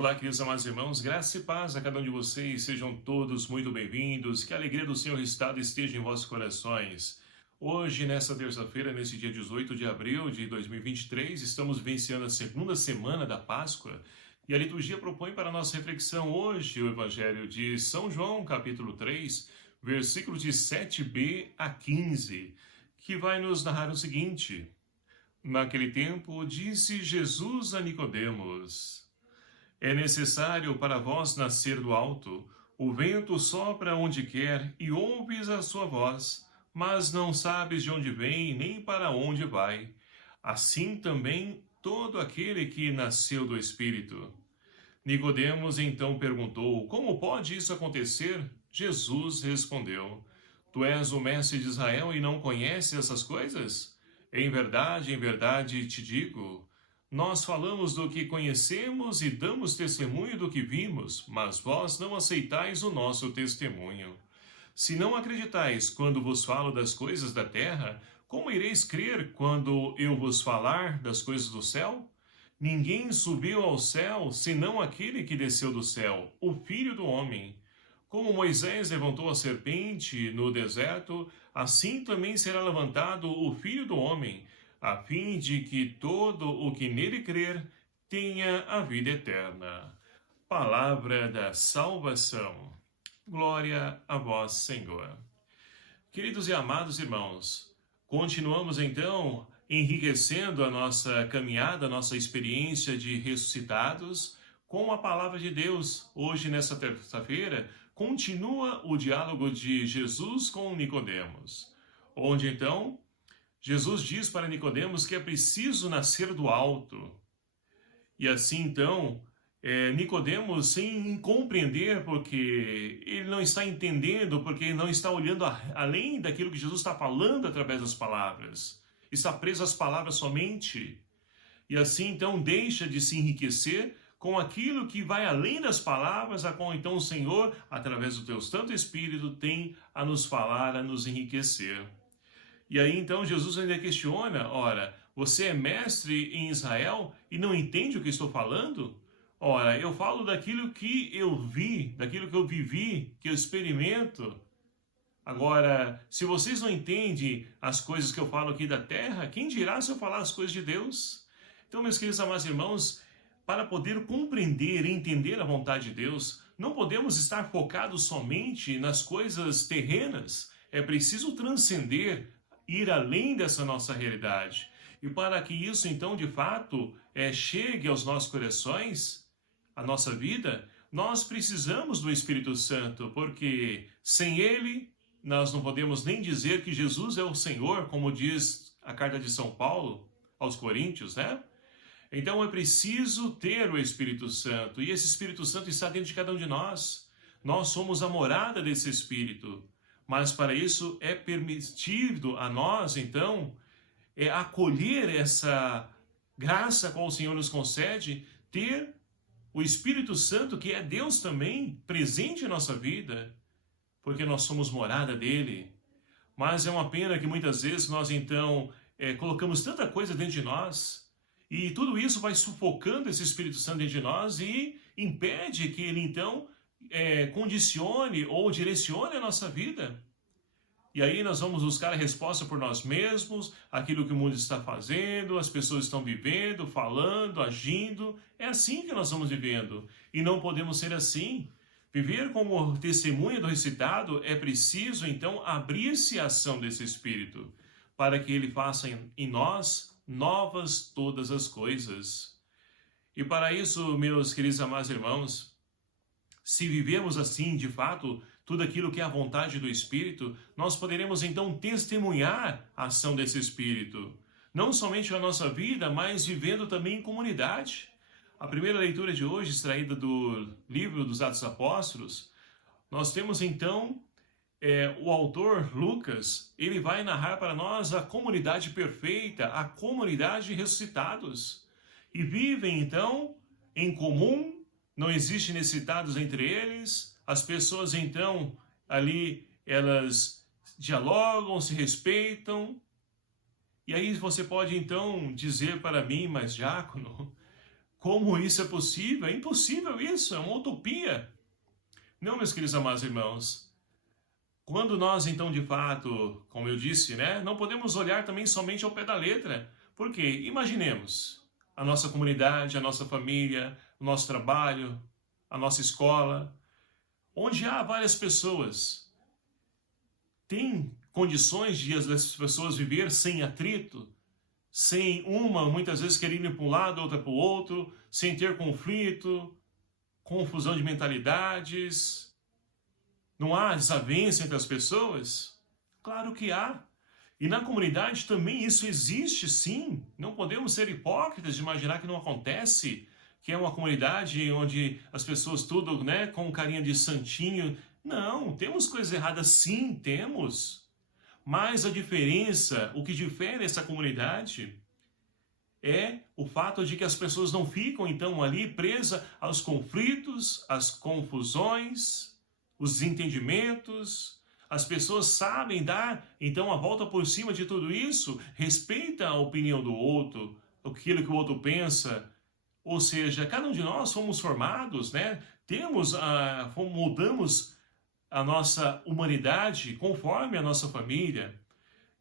Olá, queridos amados irmãos, graça e paz a cada um de vocês, sejam todos muito bem-vindos, que a alegria do Senhor Estado esteja em vossos corações. Hoje, nesta terça-feira, nesse dia 18 de abril de 2023, estamos vivenciando a segunda semana da Páscoa e a liturgia propõe para a nossa reflexão hoje o Evangelho de São João, capítulo 3, versículos de 7b a 15, que vai nos narrar o seguinte: Naquele tempo, disse Jesus a Nicodemos: É necessário para vós nascer do alto. O vento sopra onde quer e ouves a sua voz, mas não sabes de onde vem nem para onde vai. Assim também todo aquele que nasceu do Espírito. Nicodemos então perguntou: Como pode isso acontecer? Jesus respondeu: Tu és o mestre de Israel e não conheces essas coisas? Em verdade te digo, nós falamos do que conhecemos e damos testemunho do que vimos, mas vós não aceitais o nosso testemunho. Se não acreditais quando vos falo das coisas da terra, como ireis crer quando eu vos falar das coisas do céu? Ninguém subiu ao céu, senão aquele que desceu do céu, o Filho do Homem. Como Moisés levantou a serpente no deserto, assim também será levantado o Filho do Homem, a fim de que todo o que nele crer tenha a vida eterna. Palavra da salvação. Glória a vós, Senhor. Queridos e amados irmãos, continuamos então enriquecendo a nossa caminhada, a nossa experiência de ressuscitados com a palavra de Deus. Hoje, nesta terça-feira, continua o diálogo de Jesus com Nicodemos, onde então Jesus diz para Nicodemos que é preciso nascer do alto. E assim então, Nicodemos, sem compreender, porque ele não está entendendo, porque ele não está olhando além daquilo que Jesus está falando através das palavras. Está preso às palavras somente. E assim então deixa de se enriquecer com aquilo que vai além das palavras, a qual então o Senhor, através do teu Santo Espírito, tem a nos falar, a nos enriquecer. E aí então Jesus ainda questiona: ora, você é mestre em Israel e não entende o que estou falando? Ora, eu falo daquilo que eu vi, daquilo que eu vivi, que eu experimento. Agora, se vocês não entendem as coisas que eu falo aqui da terra, quem dirá se eu falar as coisas de Deus? Então, meus queridos amados irmãos, para poder compreender e entender a vontade de Deus, não podemos estar focados somente nas coisas terrenas. É preciso transcender, ir além dessa nossa realidade. E para que isso, então, de fato, chegue aos nossos corações, à nossa vida, nós precisamos do Espírito Santo, porque sem Ele, nós não podemos nem dizer que Jesus é o Senhor, como diz a carta de São Paulo aos Coríntios, né? Então é preciso ter o Espírito Santo, e esse Espírito Santo está dentro de cada um de nós. Nós somos a morada desse Espírito. Mas para isso é permitido a nós, então, acolher essa graça com o Senhor nos concede, ter o Espírito Santo, que é Deus também, presente em nossa vida, porque nós somos morada dele. Mas é uma pena que muitas vezes nós, então, colocamos tanta coisa dentro de nós, e tudo isso vai sufocando esse Espírito Santo dentro de nós e impede que ele, então, condicione ou direcione a nossa vida. E aí nós vamos buscar a resposta por nós mesmos, aquilo que o mundo está fazendo, as pessoas estão vivendo, falando, agindo. É assim que nós vamos vivendo. E não podemos ser assim. Viver como testemunha do ressuscitado é preciso, então, abrir-se à ação desse Espírito, para que ele faça em nós novas todas as coisas. E para isso, meus queridos amados irmãos, se vivemos assim, de fato, tudo aquilo que é a vontade do Espírito, nós poderemos então testemunhar a ação desse Espírito. Não somente na nossa vida, mas vivendo também em comunidade. A primeira leitura de hoje, extraída do livro dos Atos Apóstolos, nós temos então o autor Lucas, ele vai narrar para nós a comunidade perfeita, a comunidade de ressuscitados. E vivem então em comum, não existe necessitados entre eles. As pessoas, então, ali, elas dialogam, se respeitam. E aí você pode, então, dizer para mim, mas diácono, Como isso é possível? É impossível isso, é uma utopia. Não, meus queridos amados irmãos. Quando nós, então, de fato, como eu disse, né, não podemos olhar também somente ao pé da letra. Porque, imaginemos, a nossa comunidade, a nossa família, o nosso trabalho, a nossa escola, onde há várias pessoas. Tem condições de as pessoas viver sem atrito, sem uma, muitas vezes, querendo ir para um lado, outra para o outro, sem ter conflito, confusão de mentalidades. Não há desavença entre as pessoas? Claro que há. E na comunidade também isso existe, sim. Não podemos ser hipócritas de imaginar que não acontece, que é uma comunidade onde as pessoas tudo, né, com carinha de santinho. Não, temos coisas erradas, sim, temos. Mas a diferença, o que difere essa comunidade é o fato de que as pessoas não ficam, então, ali presas aos conflitos, às confusões, os desentendimentos. As pessoas sabem dar, então, a volta por cima de tudo isso, respeita a opinião do outro, aquilo que o outro pensa. Ou seja, cada um de nós fomos formados, né? Mudamos a nossa humanidade conforme a nossa família.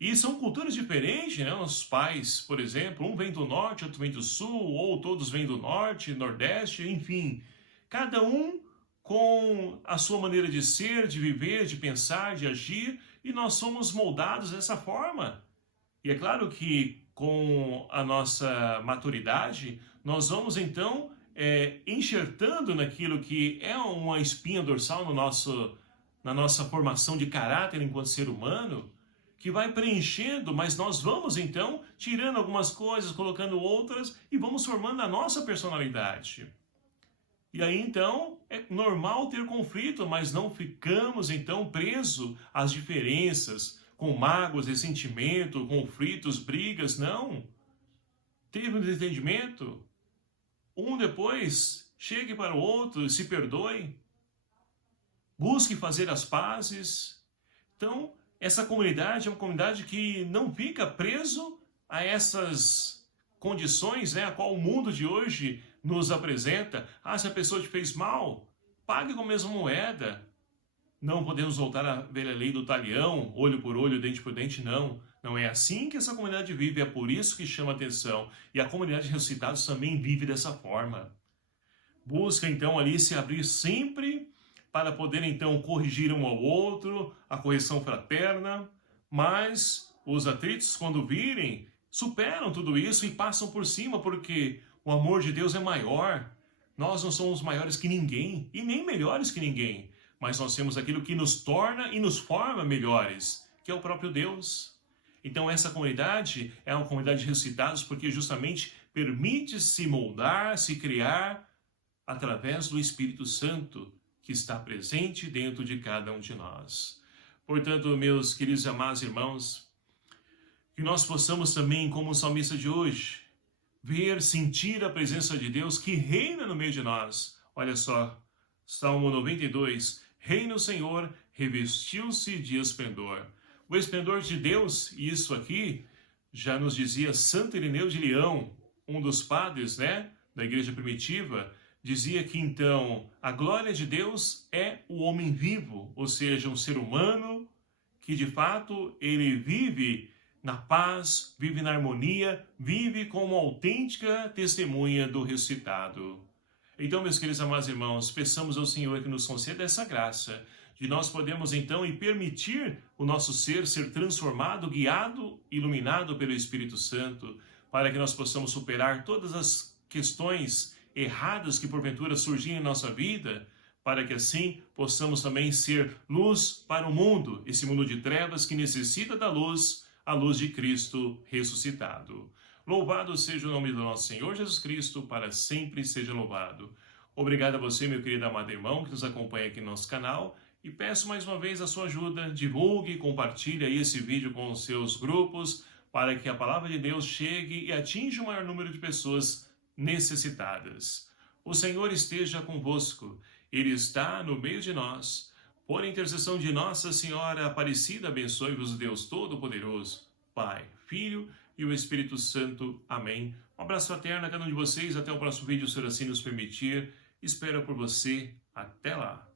E são culturas diferentes, né? Nossos pais, por exemplo, um vem do norte, outro vem do sul, ou todos vêm do norte, nordeste, enfim. Cada um com a sua maneira de ser, de viver, de pensar, de agir, e nós somos moldados dessa forma. E é claro que com a nossa maturidade, nós vamos então enxertando naquilo que é uma espinha dorsal na nossa formação de caráter enquanto ser humano, que vai preenchendo, mas nós vamos então tirando algumas coisas, colocando outras e vamos formando a nossa personalidade. E aí então é normal ter conflito, mas não ficamos então presos às diferenças, com mágoas, ressentimento, conflitos, brigas, não. Teve um desentendimento, um depois chegue para o outro e se perdoe, busque fazer as pazes. Então, essa comunidade é uma comunidade que não fica preso a essas condições, né, a qual o mundo de hoje nos apresenta. Se a pessoa te fez mal, pague com a mesma moeda. Não podemos voltar à velha lei do talião, olho por olho, dente por dente, não. Não é assim que essa comunidade vive, é por isso que chama atenção. E a comunidade de ressuscitados também vive dessa forma. Busca então ali se abrir sempre para poder então corrigir um ao outro, a correção fraterna, mas os atritos, quando virem, superam tudo isso e passam por cima, porque o amor de Deus é maior. Nós não somos maiores que ninguém e nem melhores que ninguém, mas nós temos aquilo que nos torna e nos forma melhores, que é o próprio Deus. Então essa comunidade é uma comunidade de ressuscitados porque justamente permite se moldar, se criar através do Espírito Santo, que está presente dentro de cada um de nós. Portanto, meus queridos e amados irmãos, que nós possamos também, como o salmista de hoje, ver, sentir a presença de Deus que reina no meio de nós. Olha só, Salmo 92, reina o Senhor, revestiu-se de esplendor. O esplendor de Deus, e isso aqui já nos dizia Santo Irineu de Leão, um dos padres, né, da igreja primitiva, dizia que então a glória de Deus é o homem vivo, ou seja, um ser humano que de fato ele vive na paz, vive na harmonia, vive como autêntica testemunha do ressuscitado. Então, meus queridos amados irmãos, peçamos ao Senhor que nos conceda essa graça, de nós podermos então e permitir o nosso ser transformado, guiado, iluminado pelo Espírito Santo, para que nós possamos superar todas as questões erradas que porventura surgirem em nossa vida, para que assim possamos também ser luz para o mundo, esse mundo de trevas que necessita da luz, a luz de Cristo ressuscitado. Louvado seja o nome do nosso Senhor Jesus Cristo, para sempre seja louvado. Obrigado a você, meu querido amado irmão, que nos acompanha aqui no nosso canal, e peço mais uma vez a sua ajuda, divulgue, compartilhe aí esse vídeo com os seus grupos, para que a palavra de Deus chegue e atinja o maior número de pessoas necessitadas. O Senhor esteja convosco, Ele está no meio de nós. Por intercessão de Nossa Senhora Aparecida, abençoe-vos Deus Todo-Poderoso, Pai, Filho e o Espírito Santo. Amém. Um abraço fraterno a cada um de vocês. Até o próximo vídeo, se assim nos permitir. Espero por você. Até lá.